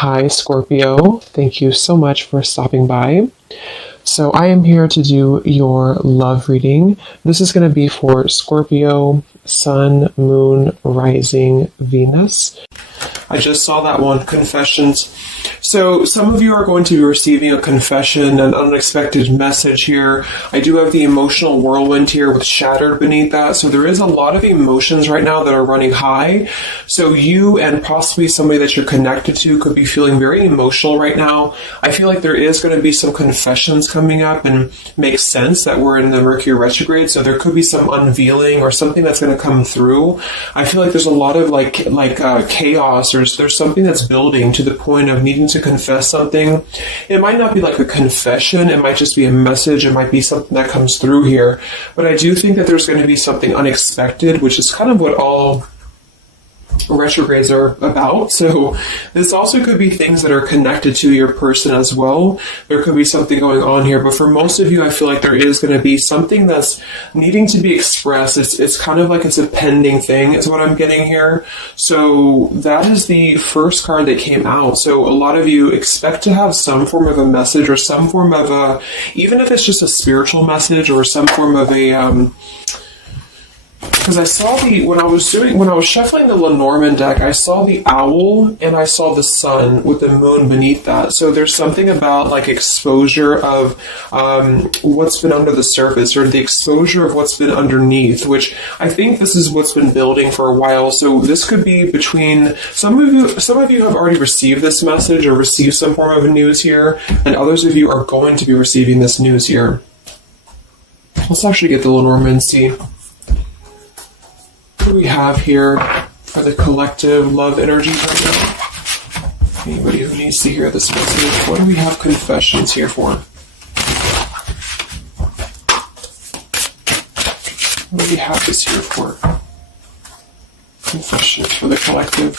Hi, Scorpio. Thank you so much for stopping by. So, I am here to do your love reading. This is going to be for Scorpio, Sun, Moon, Rising, Venus. I just saw that one, confessions. So some of you are going to be receiving a confession, an unexpected message here. I do have the emotional whirlwind here with shattered beneath that. So there is a lot of emotions right now that are running high. So you and possibly somebody that you're connected to could be feeling very emotional right now. I feel like there is going to be some confessions coming up, and makes sense that we're in the Mercury retrograde. So there could be some unveiling or something that's going to come through. I feel like there's a lot of chaos. There's something that's building to the point of needing to confess something. It might not be like a confession, it might just be a message, it might be something that comes through here. But I do think that there's going to be something unexpected, which is kind of what all retrogrades are about. So this also could be things that are connected to your person as well. There could be something going on here, but for most of you, I feel like there is going to be something that's needing to be expressed. It's kind of like it's a pending thing is what I'm getting here. So that is the first card that came out. So a lot of you expect to have some form of a message or some form of a, even if it's just a spiritual message or some form of a, because I saw when I was shuffling the Lenormand deck, I saw the owl and I saw the sun with the moon beneath that. So there's something about like exposure of what's been under the surface, or the exposure of what's been underneath, which I think this is what's been building for a while. So this could be between some of you have already received this message or received some form of news here, and others of you are going to be receiving this news here. Let's actually get the Lenormand and see. What do we have here for the collective love energy right now? Anybody who needs to hear this message, what do we have confessions here for? What do we have this here for? Confessions for the collective.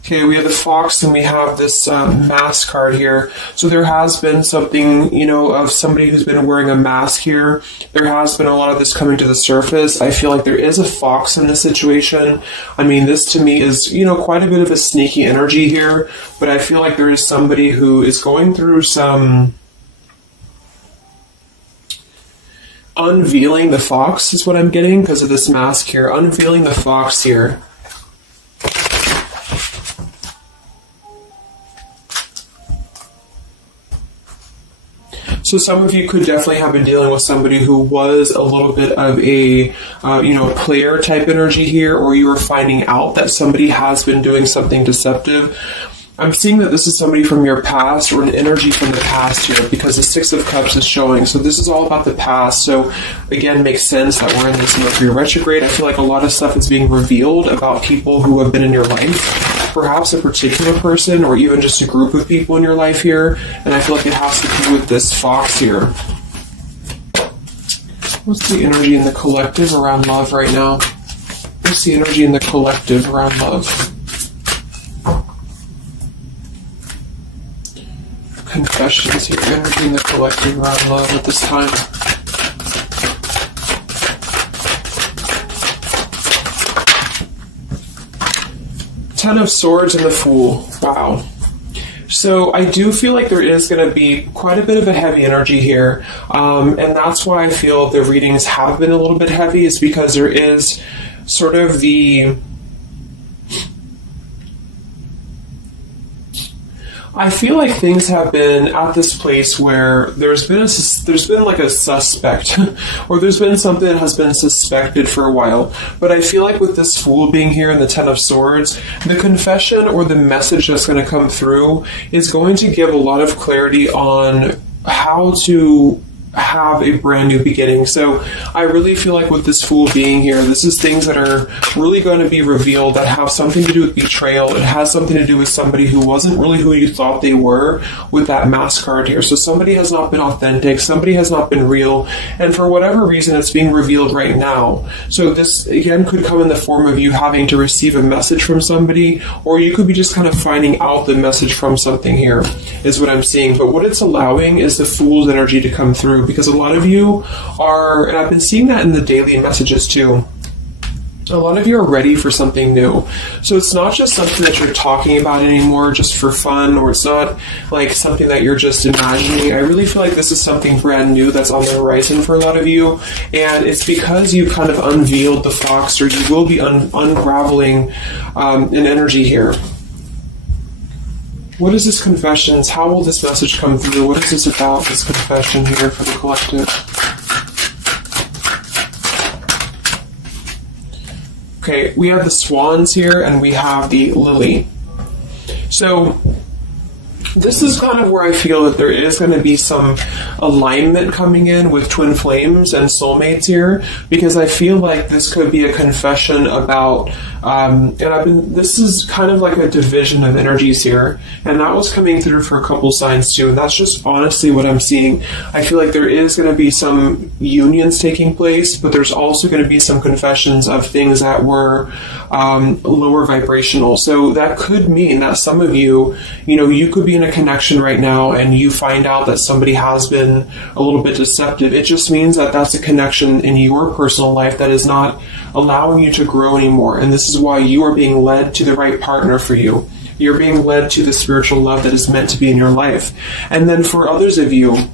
Okay, we have the fox and we have this mask card here. So there has been something, of somebody who's been wearing a mask here. There has been a lot of this coming to the surface. I feel like there is a fox in this situation. I mean, this to me is, quite a bit of a sneaky energy here. But I feel like there is somebody who is going through some unveiling the fox is what I'm getting because of this mask here. Unveiling the fox here. So some of you could definitely have been dealing with somebody who was a little bit of a, player type energy here, or you were finding out that somebody has been doing something deceptive. I'm seeing that this is somebody from your past or an energy from the past here because the Six of Cups is showing. So this is all about the past. So again, makes sense that we're in this Mercury retrograde. I feel like a lot of stuff is being revealed about people who have been in your life. Perhaps a particular person or even just a group of people in your life here. And I feel like it has to do with this fox here. What's the energy in the collective around love right now? What's the energy in the collective around love? Confessions here, energy in the collective around love at this time. Ten of Swords and the Fool. Wow. So I do feel like there is going to be quite a bit of a heavy energy here. And that's why I feel the readings have been a little bit heavy, is because there is sort of the... I feel like things have been at this place where there's been like a suspect, or there's been something that has been suspected for a while. But I feel like with this Fool being here and the Ten of Swords, the confession or the message that's going to come through is going to give a lot of clarity on how to have a brand new beginning. So I really feel like with this Fool being here, this is things that are really going to be revealed that have something to do with betrayal. It has something to do with somebody who wasn't really who you thought they were with that mask card here. So somebody has not been authentic, somebody has not been real, and for whatever reason it's being revealed right now. So this again could come in the form of you having to receive a message from somebody, or you could be just kind of finding out the message from something here, is what I'm seeing. But what it's allowing is the Fool's energy to come through, because a lot of you are, and I've been seeing that in the daily messages too, A lot of you are ready for something new. So it's not just something that you're talking about anymore just for fun, or it's not like something that you're just imagining. I really feel like this is something brand new that's on the horizon for a lot of you. And it's because you kind of unveiled the fox, or you will be unraveling an energy here. What is this confessions? How will this message come through? What is this about, this confession here for the collective? Okay, we have the swans here, and we have the lily. So this is kind of where I feel that there is going to be some alignment coming in with twin flames and soulmates here, because I feel like this could be a confession about, this is kind of like a division of energies here, and that was coming through for a couple signs too, and that's just honestly what I'm seeing. I feel like there is going to be some unions taking place, but there's also going to be some confessions of things that were lower vibrational. So that could mean that some of you, you could be in a connection right now and you find out that somebody has been a little bit deceptive. It just means that that's a connection in your personal life that is not allowing you to grow anymore. And this is why you are being led to the right partner for you. You're being led to the spiritual love that is meant to be in your life. And then for others of you,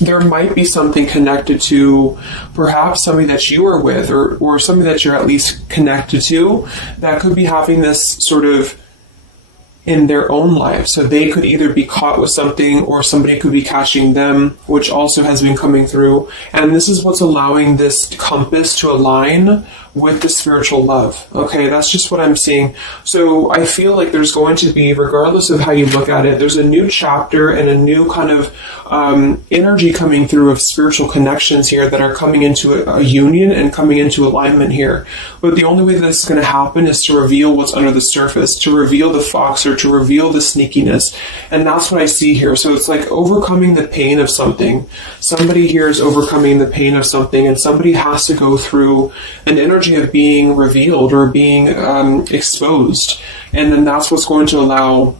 there might be something connected to perhaps somebody that you are with, or somebody that you're at least connected to, that could be having this sort of in their own life. So they could either be caught with something, or somebody could be catching them, which also has been coming through. And this is what's allowing this compass to align with the spiritual love. Okay, that's just what I'm seeing. So I feel like there's going to be, regardless of how you look at it, there's a new chapter and a new kind of energy coming through of spiritual connections here that are coming into a union and coming into alignment here. But the only way that's going to happen is to reveal what's under the surface, to reveal the fox, or to reveal the sneakiness. And that's what I see here. So it's like overcoming the pain of something. Somebody here is overcoming the pain of something, and somebody has to go through an energy of being revealed or being exposed. And then that's what's going to allow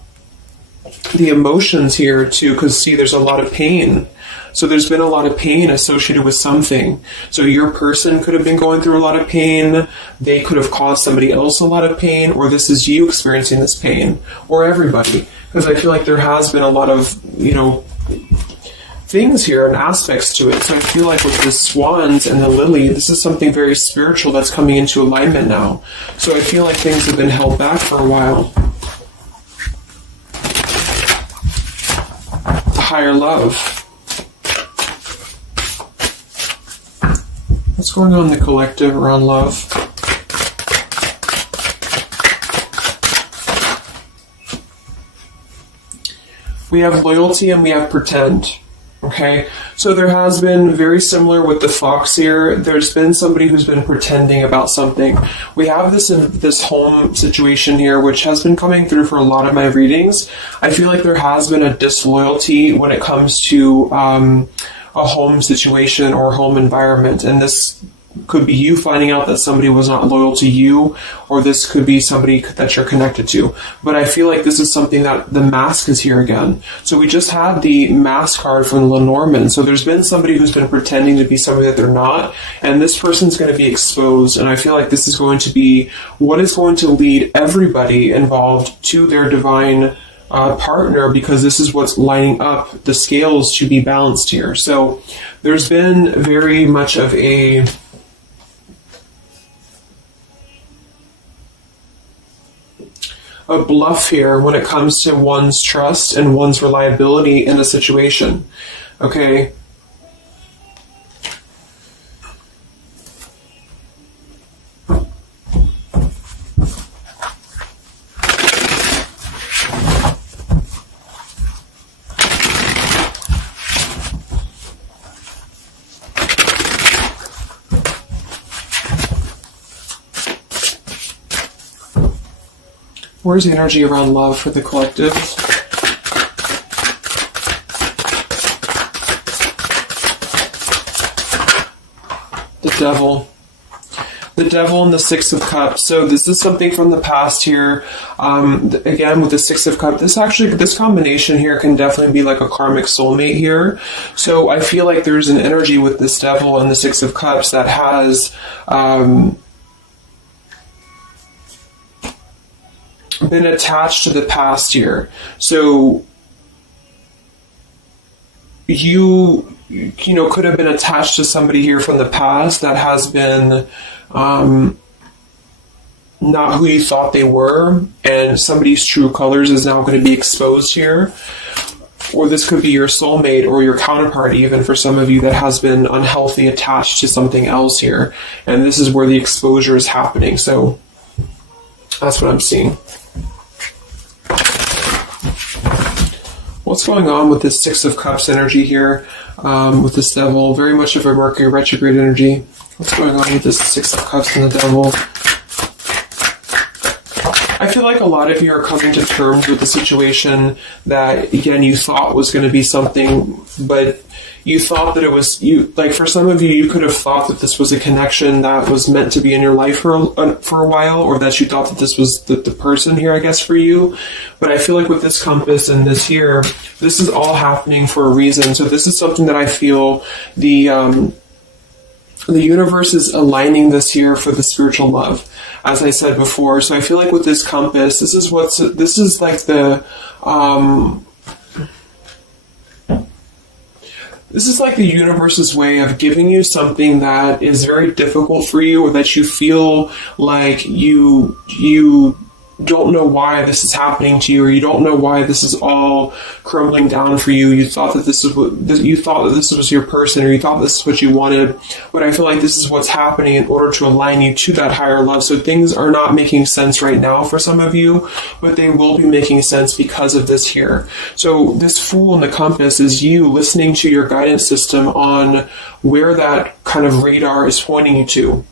the emotions here to, because see, there's a lot of pain. So there's been a lot of pain associated with something. So your person could have been going through a lot of pain. They could have caused somebody else a lot of pain, or this is you experiencing this pain, or everybody. Because I feel like there has been a lot of, things here and aspects to it. So I feel like with the swans and the lily, this is something very spiritual that's coming into alignment now. So I feel like things have been held back for a while. The higher love. What's going on in the collective around love? We have loyalty and we have pretend. Okay, so there has been, very similar with the fox here, there's been somebody who's been pretending about something. We have this home situation here, which has been coming through for a lot of my readings. I feel like there has been a disloyalty when it comes to a home situation or home environment, and this could be you finding out that somebody was not loyal to you, or this could be somebody that you're connected to. But I feel like this is something that the mask is here again. So we just had the mask card from Lenormand. So there's been somebody who's been pretending to be somebody that they're not, and this person's going to be exposed. And I feel like this is going to be what is going to lead everybody involved to their divine partner, because this is what's lining up the scales to be balanced here. So there's been very much of a bluff here when it comes to one's trust and one's reliability in a situation. Okay. Where's the energy around love for the collective? The devil. The devil and the Six of Cups. So this is something from the past here. Again, with the Six of Cups, this combination here can definitely be like a karmic soulmate here. So I feel like there's an energy with this devil and the Six of Cups that has been attached to the past here. So you know, could have been attached to somebody here from the past that has been not who you thought they were, and somebody's true colors is now going to be exposed here. Or this could be your soulmate or your counterpart, even for some of you, that has been unhealthy attached to something else here. And this is where the exposure is happening. So that's what I'm seeing. What's going on with this Six of Cups energy here, with this Devil? Very much of a Mercury retrograde energy. What's going on with this Six of Cups and the Devil? I feel like a lot of you are coming to terms with the situation that, again, you thought was going to be something, but you thought that it was, like for some of you, you could have thought that this was a connection that was meant to be in your life for a while, or that you thought that this was the person here, I guess, for you. But I feel like with this compass and this here, this is all happening for a reason. So this is something that I feel the universe is aligning this here for the spiritual love, as I said before. So I feel like with this compass, this is like the universe's way of giving you something that is very difficult for you, or that you feel like you don't know why this is happening to you, or you don't know why this is all crumbling down for you. You thought that this was your person, or you thought this is what you wanted. But I feel like this is what's happening in order to align you to that higher love. So things are not making sense right now for some of you, but they will be making sense because of this here. So this Fool in the compass is you listening to your guidance system on where that kind of radar is pointing you to.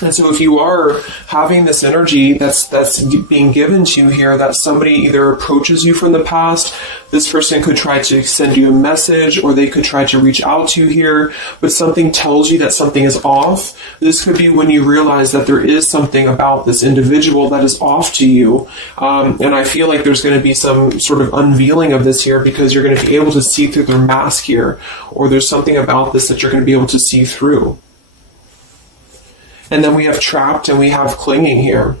And so if you are having this energy that's being given to you here, that somebody either approaches you from the past, this person could try to send you a message, or they could try to reach out to you here, but something tells you that something is off. This could be when you realize that there is something about this individual that is off to you. And I feel like there's going to be some sort of unveiling of this here, because you're going to be able to see through their mask here, or there's something about this that you're going to be able to see through. And then we have trapped and we have clinging here.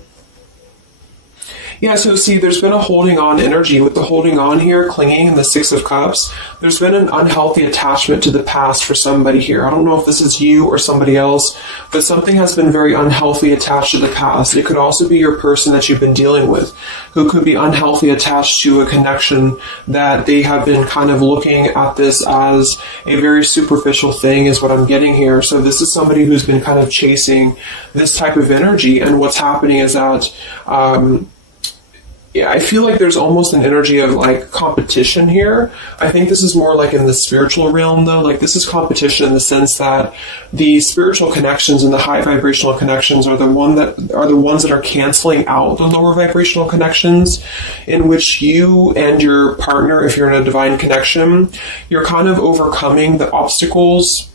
Yeah, so see, there's been a holding on energy with the holding on here, clinging, and the Six of Cups. There's been an unhealthy attachment to the past for somebody here. I don't know if this is you or somebody else, but something has been very unhealthy attached to the past. It could also be your person that you've been dealing with, who could be unhealthy attached to a connection that they have been kind of looking at this as a very superficial thing, is what I'm getting here. So this is somebody who's been kind of chasing this type of energy, and what's happening is that I feel like there's almost an energy of like competition here. I think this is more like in the spiritual realm, though. Like this is competition in the sense that the spiritual connections and the high vibrational connections are the ones that are canceling out the lower vibrational connections, in which you and your partner, if you're in a divine connection, you're kind of overcoming the obstacles,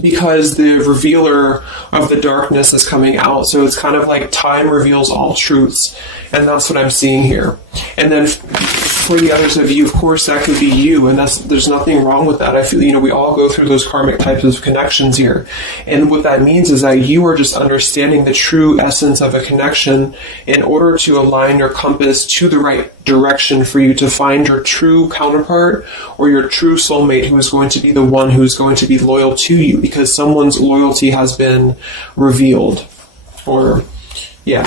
because the revealer of the darkness is coming out. So it's kind of like time reveals all truths. And that's what I'm seeing here. And then for the others of you, of course, that could be you. And there's nothing wrong with that. I feel, we all go through those karmic types of connections here. And what that means is that you are just understanding the true essence of a connection in order to align your compass to the right direction for you to find your true counterpart, or your true soulmate, who is going to be the one who's going to be loyal to you, because someone's loyalty has been revealed. Or, yeah.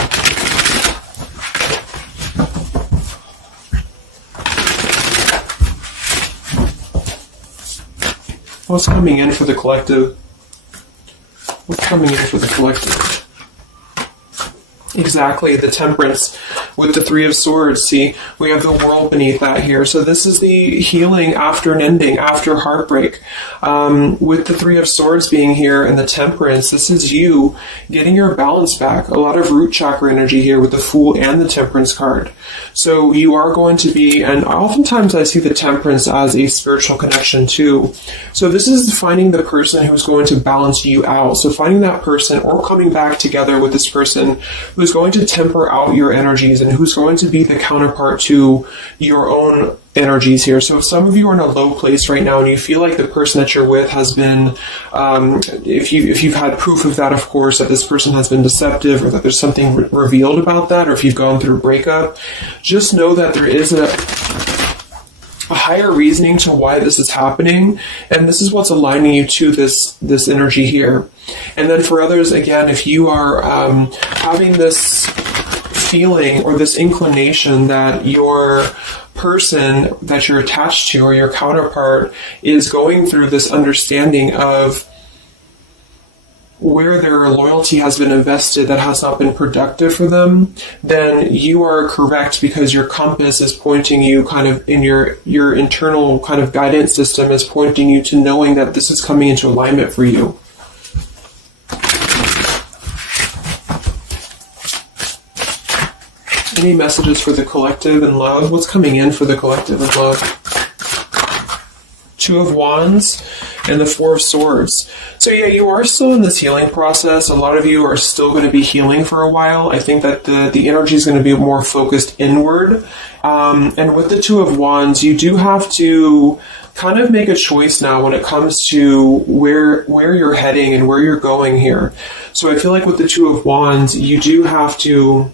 What's coming in for the collective? What's coming in for the collective? Exactly, the Temperance with the Three of Swords. See, we have the World beneath that here. So this is the healing after an ending, after heartbreak. With the Three of Swords being here and the Temperance, this is you getting your balance back. A lot of root chakra energy here with the Fool and the Temperance card. So you are going to be, and oftentimes I see the Temperance as a spiritual connection too. So this is finding the person who's going to balance you out. So finding that person, or coming back together with this person who's who's going to temper out your energies and who's going to be the counterpart to your own energies here. So if some of you are in a low place right now and you feel like the person that you're with has been, if you've had proof of that, of course, that this person has been deceptive or that there's something revealed about that, or if you've gone through a breakup, just know that there is a higher reasoning to why this is happening, and this is what's aligning you to this energy here. And then for others, again, if you are having this feeling or this inclination that your person that you're attached to or your counterpart is going through this understanding of where their loyalty has been invested that has not been productive for them, then you are correct, because your compass is pointing you kind of in your internal kind of guidance system is pointing you to knowing that this is coming into alignment for you. Any messages for the collective and love? What's coming in for the collective and love? Two of Wands and the Four of Swords. So yeah, you are still in this healing process. A lot of you are still going to be healing for a while. I think that the energy is going to be more focused inward. And with the Two of Wands, you do have to kind of make a choice now when it comes to where you're heading and where you're going here. So I feel like with the Two of Wands, you do have to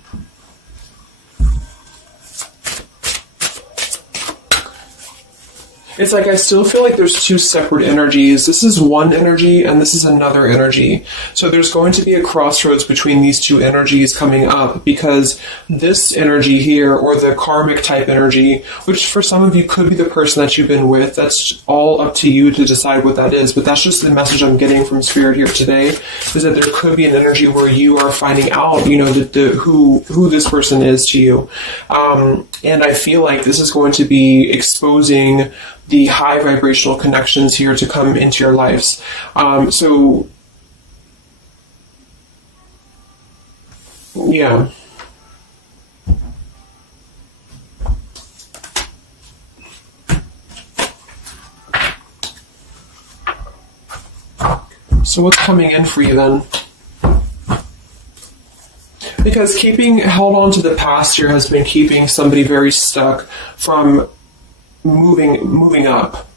it's like I still feel like there's two separate energies. This is one energy and this is another energy. So there's going to be a crossroads between these two energies coming up, because this energy here, or the karmic type energy, which for some of you could be the person that you've been with, that's all up to you to decide what that is. But that's just the message I'm getting from Spirit here today, is that there could be an energy where you are finding out, you know, who this person is to you. And I feel like this is going to be exposing the high vibrational connections here to come into your lives. So, yeah. So what's coming in for you then? Because held on to the past here has been keeping somebody very stuck from moving up.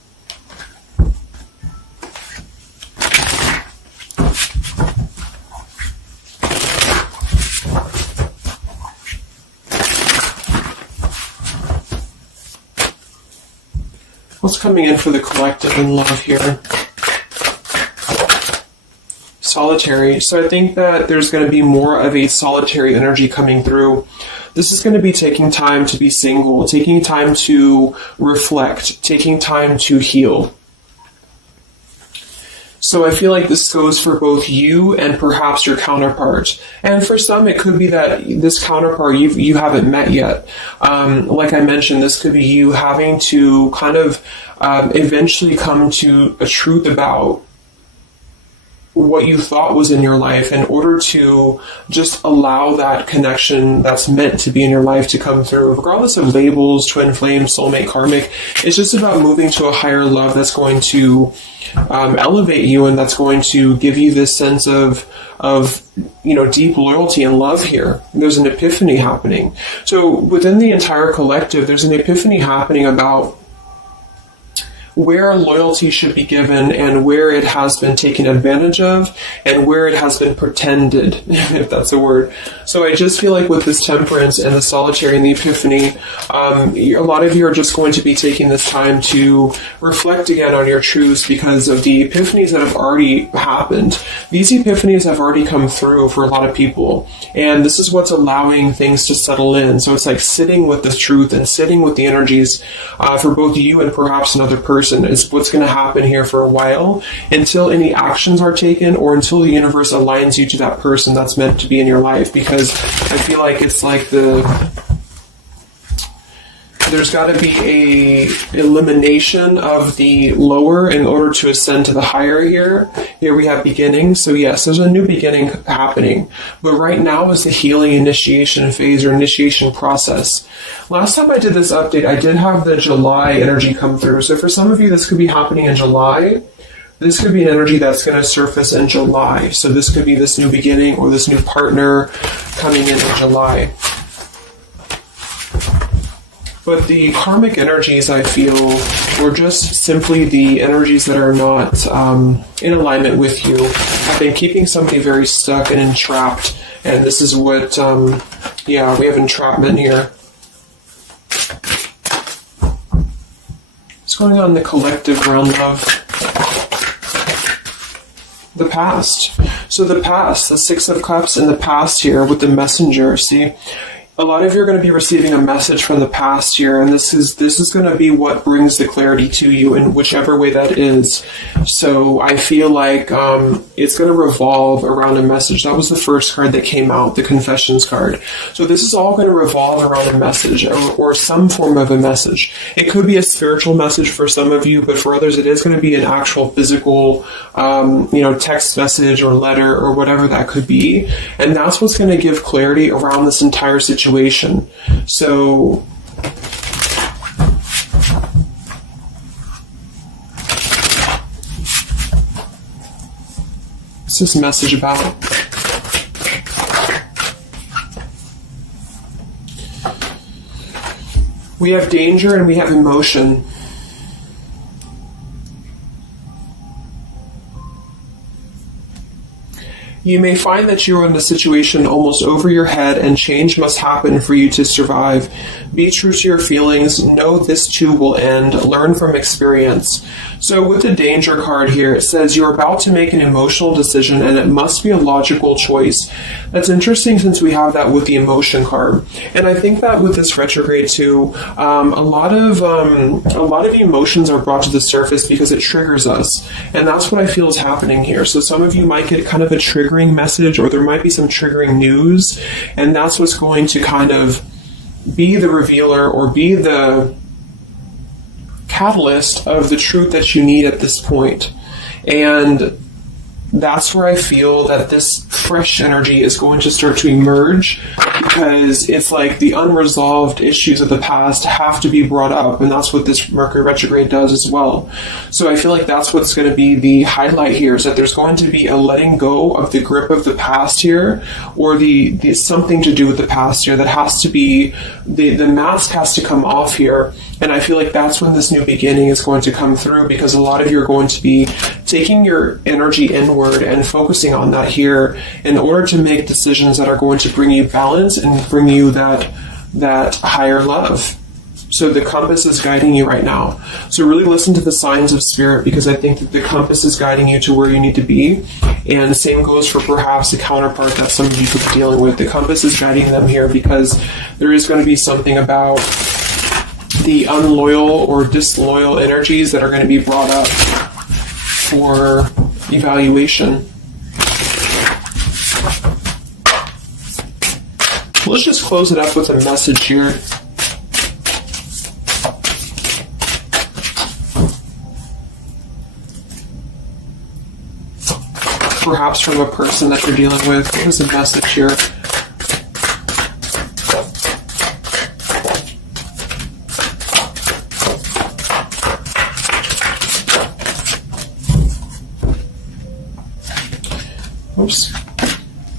What's coming in for the collective in love here? Solitary. So I think that there's going to be more of a solitary energy coming through. This is going to be taking time to be single, taking time to reflect, taking time to heal. So I feel like this goes for both you and perhaps your counterpart. And for some, it could be that this counterpart you haven't met yet. Like I mentioned, this could be you having to kind of eventually come to a truth about what you thought was in your life in order to just allow that connection that's meant to be in your life to come through, regardless of labels, twin flame, soulmate, karmic. It's just about moving to a higher love that's going to elevate you, and that's going to give you this sense of deep loyalty and love here. There's an epiphany happening. So within the entire collective, there's an epiphany happening about where loyalty should be given and where it has been taken advantage of and where it has been pretended, if that's a word. So I just feel like with this temperance and the solitary and the epiphany, a lot of you are just going to be taking this time to reflect again on your truths because of the epiphanies that have already happened. These epiphanies have already come through for a lot of people, and this is what's allowing things to settle in. So it's like sitting with the truth and sitting with the energies for both you and perhaps another person is what's going to happen here for a while, until any actions are taken or until the universe aligns you to that person that's meant to be in your life. Because I feel like it's like there's got to be a elimination of the lower in order to ascend to the higher here. Here we have beginning. So yes, there's a new beginning happening. But right now is the healing initiation phase or initiation process. Last time I did this update, I did have the July energy come through. So for some of you, this could be happening in July. This could be an energy that's going to surface in July. So this could be this new beginning or this new partner coming in July. But the karmic energies, I feel, were just simply the energies that are not in alignment with you. I've been keeping somebody very stuck and entrapped. And this is what, yeah, we have entrapment here. What's going on in the collective realm of the past? So the past, the Six of Cups in the past here with the Messenger, see? A lot of you are going to be receiving a message from the past here, and this is going to be what brings the clarity to you in whichever way that is. So I feel like it's going to revolve around a message. That was the first card that came out, the Confessions card. So this is all going to revolve around a message or some form of a message. It could be a spiritual message for some of you, but for others it is going to be an actual physical, text message or letter or whatever that could be. And that's what's going to give clarity around this entire situation. So what's this message about? We have danger and we have emotion. You may find that you are in a situation almost over your head and change must happen for you to survive. Be true to your feelings. Know this too will end. Learn from experience. So with the danger card here, it says you're about to make an emotional decision and it must be a logical choice. That's interesting since we have that with the emotion card. And I think that with this retrograde too, a lot of emotions are brought to the surface because it triggers us. And that's what I feel is happening here. So some of you might get kind of a triggering message, or there might be some triggering news, and that's what's going to kind of be the revealer or be the catalyst of the truth that you need at this point. And that's where I feel that this fresh energy is going to start to emerge, because it's like the unresolved issues of the past have to be brought up, and that's what this Mercury retrograde does as well. So I feel like that's what's going to be the highlight here, is that there's going to be a letting go of the grip of the past here, or the something to do with the past here that has to be, the mask has to come off here. And I feel like that's when this new beginning is going to come through, because a lot of you are going to be taking your energy inward and focusing on that here in order to make decisions that are going to bring you balance and bring you that higher love. So the compass is guiding you right now. So really listen to the signs of spirit, because I think that the compass is guiding you to where you need to be. And the same goes for perhaps a counterpart that some of you could be dealing with. The compass is guiding them here because there is going to be something about the unloyal or disloyal energies that are going to be brought up for evaluation. Let's just close it up with a message here. Perhaps from a person that you're dealing with. Here's a message here. Oops.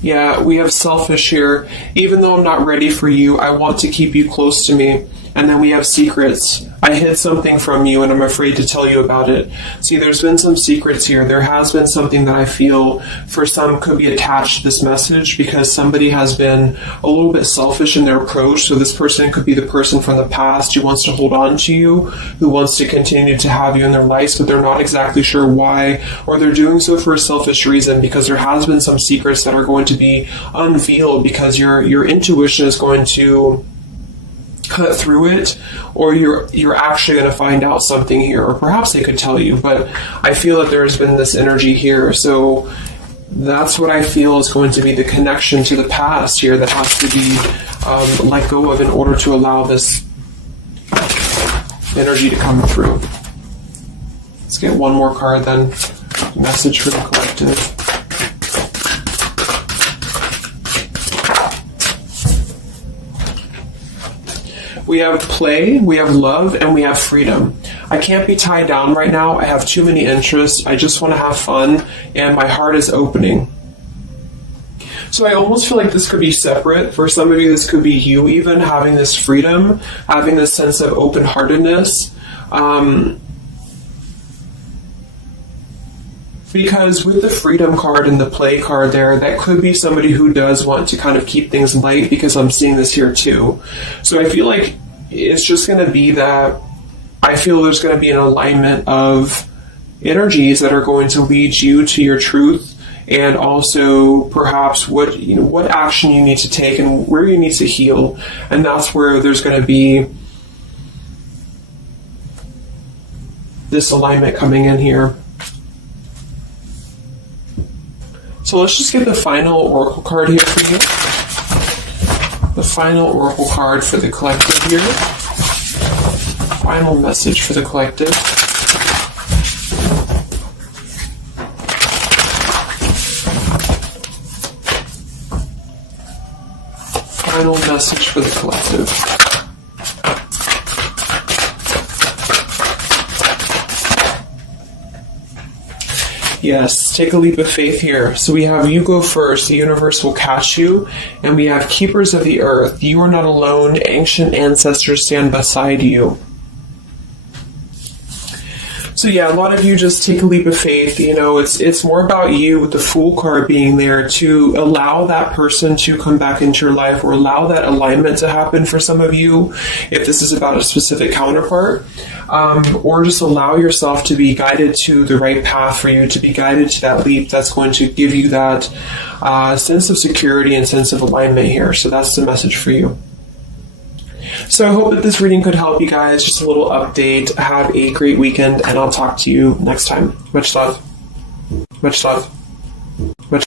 Yeah, we have selfish here. Even though I'm not ready for you, I want to keep you close to me. And then we have secrets. I hid something from you and I'm afraid to tell you about it. See, there's been some secrets here. There has been something that I feel for some could be attached to this message, because somebody has been a little bit selfish in their approach. So this person could be the person from the past who wants to hold on to you, who wants to continue to have you in their lives, but they're not exactly sure why, or they're doing so for a selfish reason, because there has been some secrets that are going to be unveiled, because your intuition is going to cut through it, or you're actually going to find out something here, or perhaps they could tell you, but I feel that there's been this energy here. So that's what I feel is going to be the connection to the past here that has to be let go of in order to allow this energy to come through. Let's get one more card then. Message for the collective. We have play, we have love, and we have freedom. I can't be tied down right now. I have too many interests. I just want to have fun, and my heart is opening. So I almost feel like this could be separate. For some of you, this could be you even having this freedom, having this sense of open-heartedness. Because with the freedom card and the play card there, that could be somebody who does want to kind of keep things light, because I'm seeing this here too. So I feel like it's just going to be that I feel there's going to be an alignment of energies that are going to lead you to your truth, and also perhaps what action you need to take and where you need to heal. And that's where there's going to be this alignment coming in here. So let's just get the final oracle card here for you. The final oracle card for the collective here. Final message for the collective. Final message for the collective. Yes, take a leap of faith here. So we have you go first, the universe will catch you. And we have keepers of the earth. You are not alone. Ancient ancestors stand beside you. So yeah, a lot of you just take a leap of faith. It's more about you with the Fool card being there to allow that person to come back into your life, or allow that alignment to happen for some of you, if this is about a specific counterpart, or just allow yourself to be guided to the right path for you, to be guided to that leap that's going to give you that sense of security and sense of alignment here. So that's the message for you. So I hope that this reading could help you guys. Just a little update. Have a great weekend, and I'll talk to you next time. Much love. Much love.